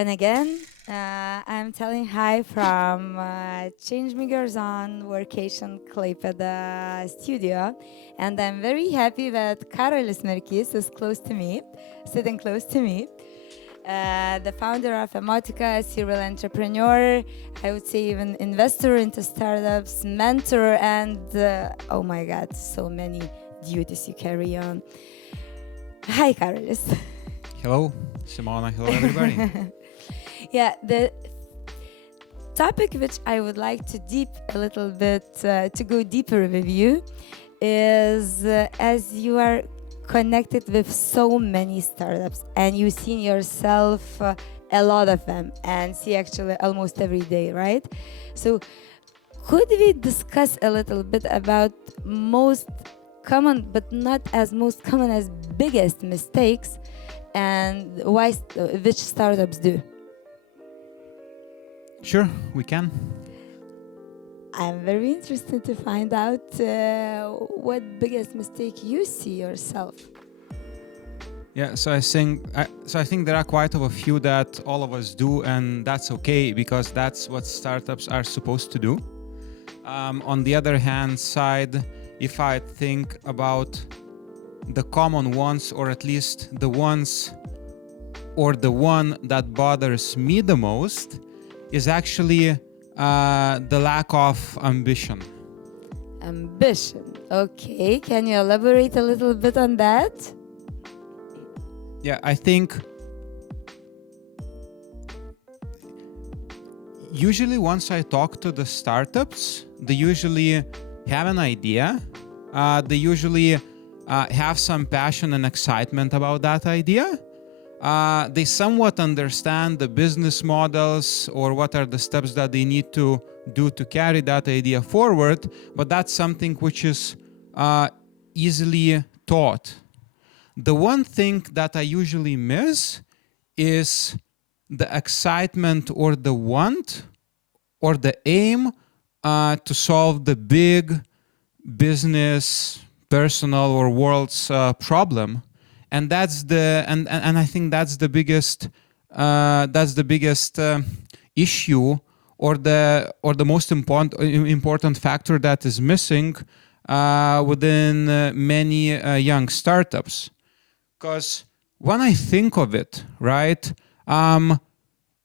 and again, I'm telling hi from Change Makers on Workation Klaipėda studio, and I'm very happy that Karolis Merkys is close to me, sitting close to me. The founder of EMOTIKA, a serial entrepreneur, I would say even investor into startups, mentor, and oh my God, so many duties you carry on. Hi, Karolis. Hello, Simona. Hello, everybody. Yeah, the topic which I would like to to go deeper with you is as you are connected with so many startups and you've seen yourself a lot of them and see actually almost every day, right? So could we discuss a little bit about most common, but not as most common as biggest mistakes and which startups do? Sure, we can. I'm very interested to find out what biggest mistake you see yourself. Yeah, so I think there are quite a few that all of us do, and that's okay because that's what startups are supposed to do. On the other hand side, if I think about the common ones, or at least the ones or the one that bothers me the most, is actually the lack of ambition. Ambition. Okay, can you elaborate a little bit on that? Yeah, I think usually once I talk to the startups, they usually have an idea. They usually have some passion and excitement about that idea. They somewhat understand the business models or what are the steps that they need to do to carry that idea forward, but that's something which is easily taught. The one thing that I usually miss is the excitement or the want or the aim to solve the big business, personal, or world's problem. And that's and I think that's the biggest issue or the most important factor that is missing within many young startups. Because when I think of it, right,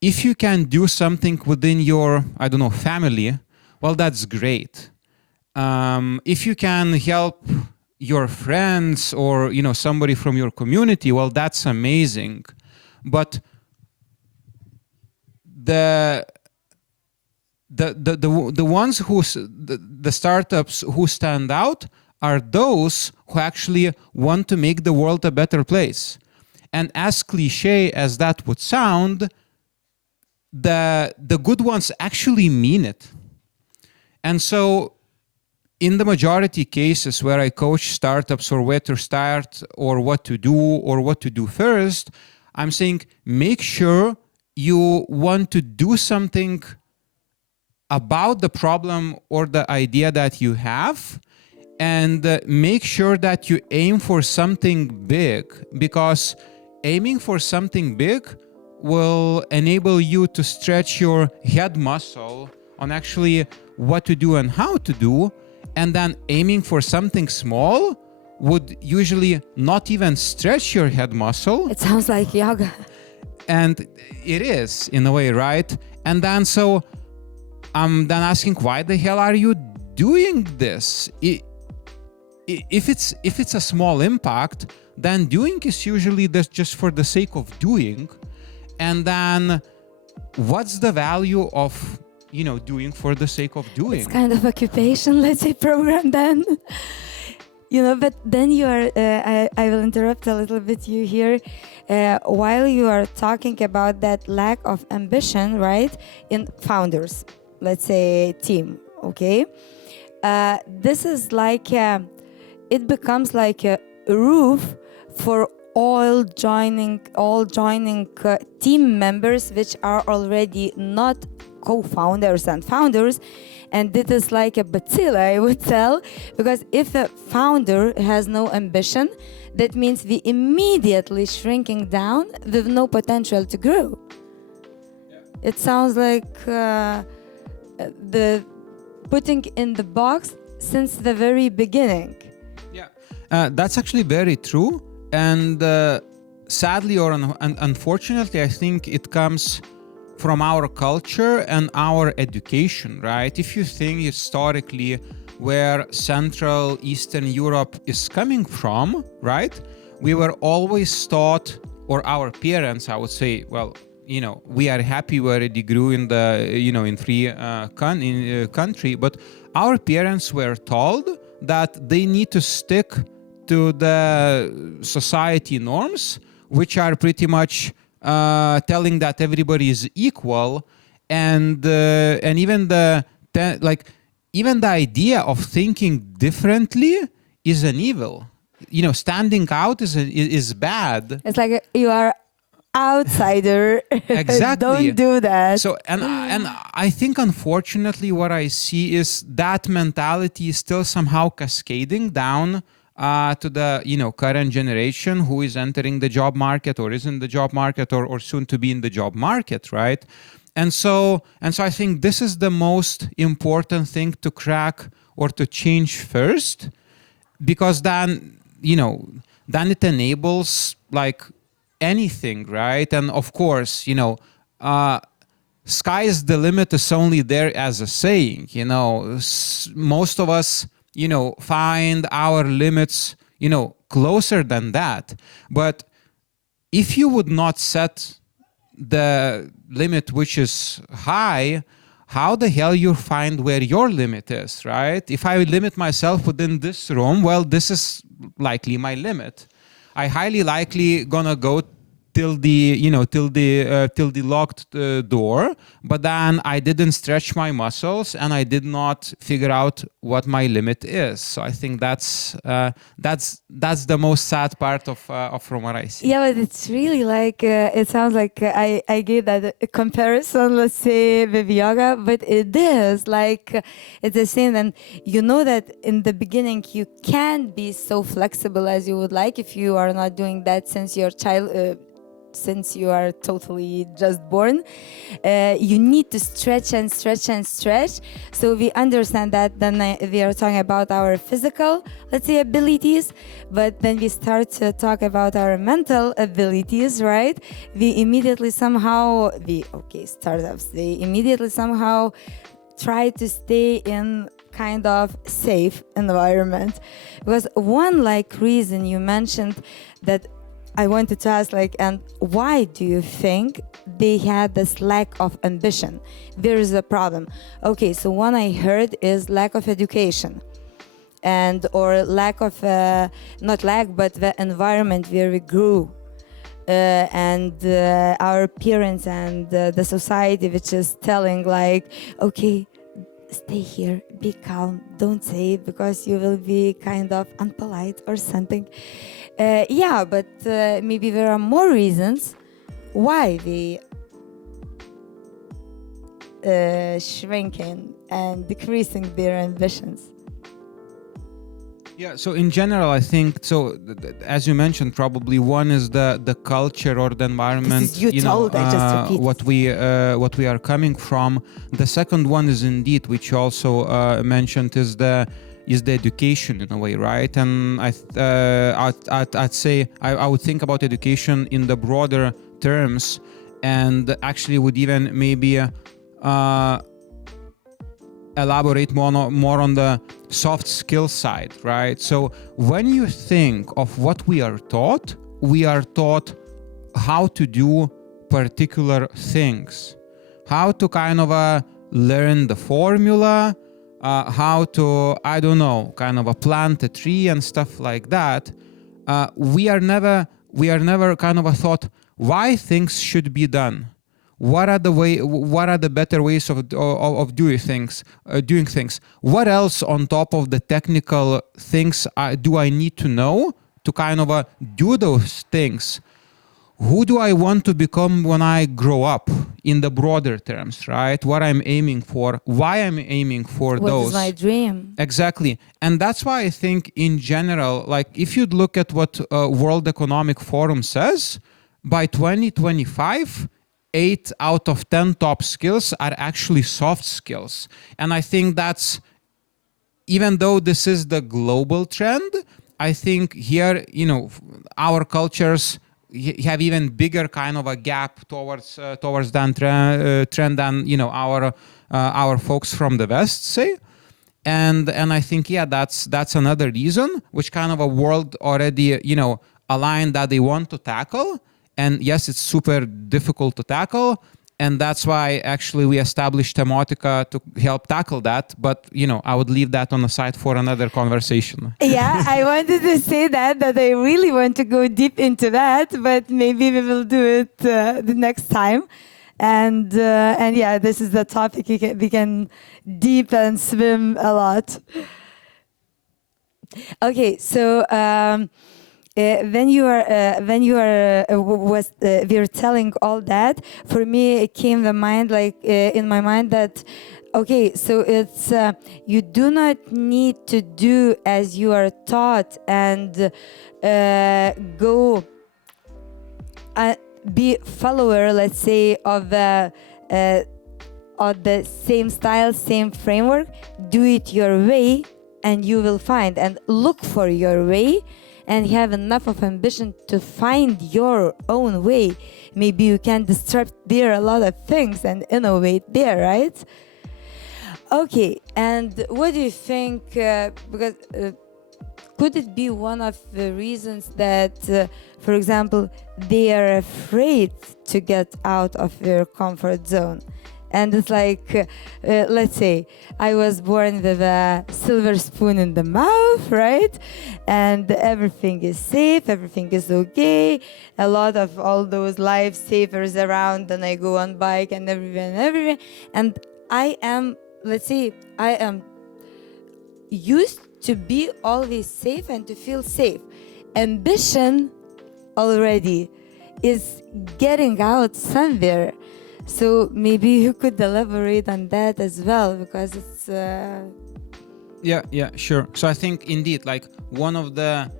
if you can do something within your, I don't know, family, well, that's great. If you can help your friends or somebody from your community, well, that's amazing. But the ones the startups who stand out are those who actually want to make the world a better place. And as cliche as that would sound, the good ones actually mean it. And so in the majority cases where I coach startups or where to start or what to do first, I'm saying make sure you want to do something about the problem or the idea that you have, and make sure that you aim for something big, because aiming for something big will enable you to stretch your head muscle on actually what to do and how to do. And then aiming for something small would usually not even stretch your head muscle. It sounds like yoga. And it is, in a way, right? And then so I'm then asking, why the hell are you doing this? If it's a small impact, then doing is usually just for the sake of doing. And then what's the value of doing for the sake of doing? It's kind of occupation, let's say, program then. But then you are, I will interrupt a little bit you here. While you are talking about that lack of ambition, right, in founders, let's say team, okay? This is like, it becomes like a roof for all joining team members which are already not co-founders and founders, and this is like a bacilla, I would tell, because if a founder has no ambition, that means we immediately shrinking down with no potential to grow. It sounds like the putting in the box since the very beginning. Yeah, that's actually very true. And sadly or unfortunately, I think it comes from our culture and our education, right? If you think historically where Central Eastern Europe is coming from, right? We were always taught, or our parents, I would say, well, we are happy we already grew in the, in free country, but our parents were told that they need to stick to the society norms, which are pretty much telling that everybody is equal, and even even the idea of thinking differently is an evil. Standing out is bad. It's like you are outsider. Exactly. Don't do that. So and I think unfortunately what I see is that mentality is still somehow cascading down to the current generation who is entering the job market or is in the job market or soon to be in the job market, right? And so I think this is the most important thing to crack or to change first, because then it enables like anything, right? And of course, sky is the limit is only there as a saying. Most of us find our limits closer than that. But if you would not set the limit which is high, how the hell you find where your limit is, right? If I limit myself within this room, well, this is likely my limit. I highly likely gonna go till the locked door, but then I didn't stretch my muscles and I did not figure out what my limit is. So I think that's the most sad part of from what I see. Yeah, but it's really like it sounds like I gave that a comparison, let's say with yoga, but it is like it's the same. And that in the beginning you can't be so flexible as you would like if you are not doing that since your child. Since you are totally just born, you need to stretch and stretch and stretch. So we understand that. Then we are talking about our physical, let's say, abilities, but then we start to talk about our mental abilities, right? We immediately somehow, startups, they immediately somehow try to stay in kind of safe environment. Because one reason you mentioned that I wanted to ask, and why do you think they had this lack of ambition? There is a problem. Okay, so one I heard is lack of education, or lack of, not lack, but the environment where we grew, and our parents and the society, which is telling okay, stay here, be calm, don't say it because you will be kind of unpolite or something. But maybe there are more reasons why they shrinking and decreasing their ambitions. Yeah, so in general, I think so. As you mentioned, probably one is the culture or the environment. This is I just repeat what we are coming from. The second one is indeed, which you also mentioned, is the education in a way, right? And I'd say I would think about education in the broader terms, and actually would even maybe elaborate more on the soft skill side, right? So when you think of what we are taught how to do particular things, how to kind of learn the formula, how to, I don't know, kind of plant a tree and stuff like that. We are never kind of thought why things should be done. What are the better ways of doing things? What else on top of the technical things do I need to know to kind of do those things? Who do I want to become when I grow up in the broader terms, right? What I'm aiming for, why I'm aiming for those. What is my dream? Exactly. And that's why I think in general, if you'd look at what World Economic Forum says, by 2025, 8 out of 10 top skills are actually soft skills. And I think that's, even though this is the global trend, I think here, our cultures have even bigger kind of a gap towards that trend than, our folks from the West say. And I think, yeah, that's another reason, which kind of a world already, aligned that they want to tackle. And yes, it's super difficult to tackle. And that's why actually we established Emotika to help tackle that. But, I would leave that on the side for another conversation. Yeah, I wanted to say that I really want to go deep into that, but maybe we will do it the next time. And yeah, this is the topic we can deep and swim a lot. Okay, so when you are we were telling all that, for me it came the mind in my mind that okay, so it's you do not need to do as you are taught and go be follower, let's say, of the same style, same framework. Do it your way, and you will find, and look for your way, and have enough of ambition to find your own way. Maybe you can disrupt there a lot of things and innovate there, right? Okay, and what do you think? Because could it be one of the reasons that, for example, they are afraid to get out of their comfort zone? And it's like, let's say, I was born with a silver spoon in the mouth, right? And everything is safe, everything is okay. A lot of all those lifesavers around, and I go on bike and everywhere. And I am, let's say, I am used to be always safe and to feel safe. Ambition already is getting out somewhere. So maybe you could elaborate on that as well, because it's... Yeah, sure. So I think indeed, like one of the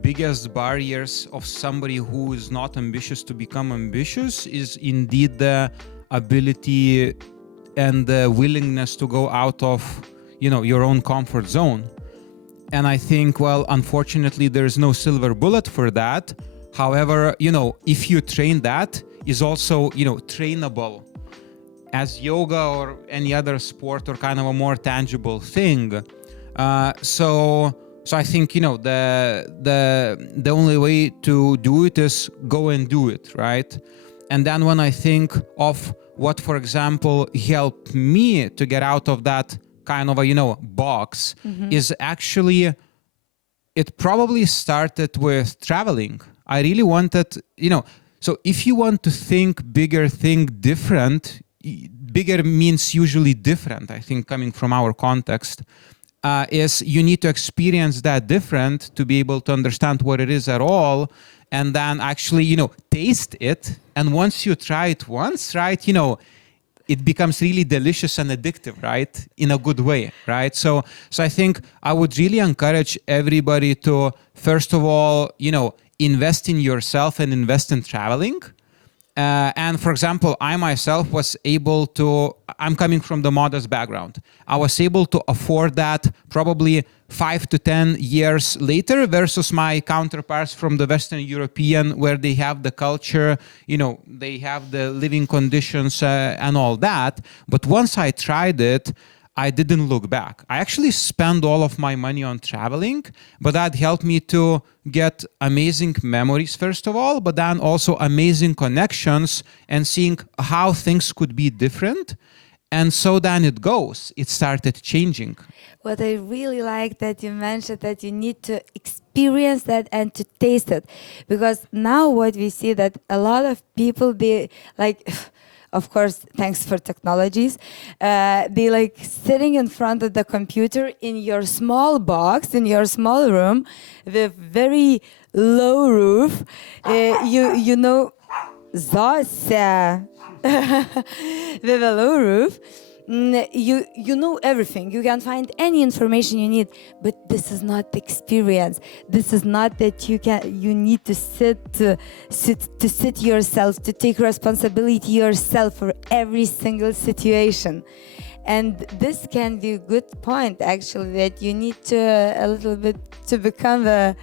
biggest barriers of somebody who is not ambitious to become ambitious is indeed the ability and the willingness to go out of, your own comfort zone. And I think, well, unfortunately, there's no silver bullet for that. However, if you train that, is also, trainable as yoga or any other sport or kind of a more tangible thing. So I think, the only way to do it is go and do it, right? And then when I think of what, for example, helped me to get out of that kind of a, box, is actually, it probably started with traveling. I really wanted, so if you want to think bigger, think different, bigger means usually different, I think, coming from our context, is you need to experience that different to be able to understand what it is at all, and then actually, taste it. And once you try it once, right, it becomes really delicious and addictive, right? In a good way, right? So I think I would really encourage everybody to, first of all, invest in yourself and invest in traveling. And for example, I myself was able to, I'm coming from the modest background. I was able to afford that probably 5 to 10 years later versus my counterparts from the Western European, where they have the culture, they have the living conditions and all that. But once I tried it, I didn't look back. I actually spent all of my money on traveling, but that helped me to get amazing memories, first of all, but then also amazing connections and seeing how things could be different. And so then it goes. It started changing. What I really like that you mentioned that you need to experience that and to taste it. Because now what we see that a lot of people, they like... Of course, thanks for technologies. They like sitting in front of the computer in your small box, in your small room, with very low roof. Zosia, with a low roof. you know everything. You can find any information you need, but this is not the experience. This is not that you need to sit yourself, to take responsibility yourself for every single situation. And this can be a good point, actually, that you need to a little bit to become the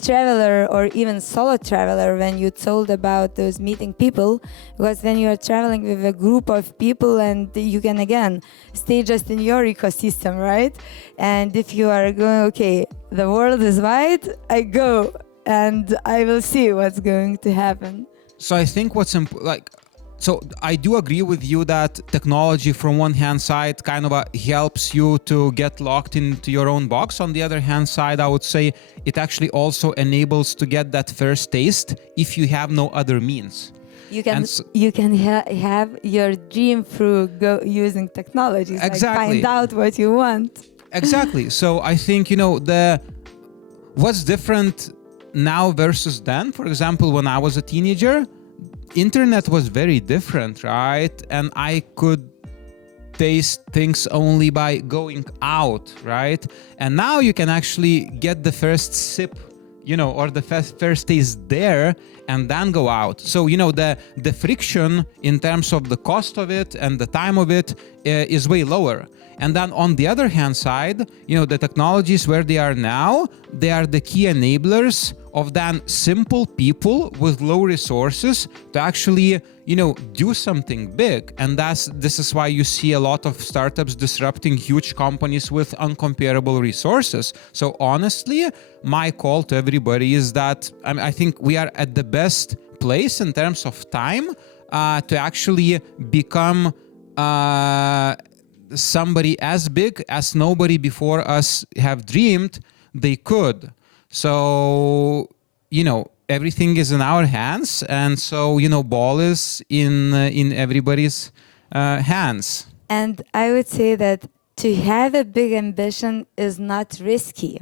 traveler or even solo traveler when you told about those meeting people, because then you are traveling with a group of people and you can again stay just in your ecosystem, right? And if you are going, okay, the world is wide, I go and I will see what's going to happen. So I think so I do agree with you that technology from one hand side kind of helps you to get locked into your own box. On the other hand side, I would say it actually also enables to get that first taste if you have no other means. You can have your dream through using technologies. Exactly. Like find out what you want. Exactly. So I think, what's different now versus then, for example, when I was a teenager, internet was very different, right? And I could taste things only by going out, right? And now you can actually get the first sip, or the first taste there and then go out. So, the friction in terms of the cost of it and the time of it is way lower. And then on the other hand side, the technologies where they are now, they are the key enablers of then simple people with low resources to actually, do something big. And this is why you see a lot of startups disrupting huge companies with uncomparable resources. So honestly, my call to everybody is that I think we are at the best place in terms of time to actually become somebody as big as nobody before us have dreamed they could. So, everything is in our hands. And so, ball is in everybody's hands. And I would say that to have a big ambition is not risky.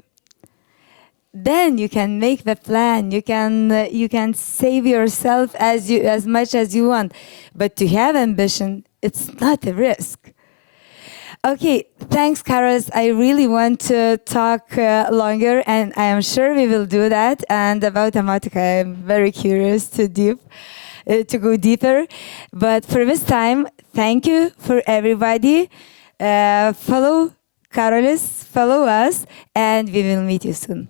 Then you can make the plan. You can save yourself as much as you want. But to have ambition, it's not a risk. Okay, thanks, Karolis. I really want to talk longer, and I am sure we will do that. And about EMOTIKA, I'm very curious to go deeper. But for this time, thank you for everybody. Follow Karolis, follow us, and we will meet you soon.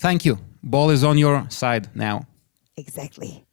Thank you. Ball is on your side now. Exactly.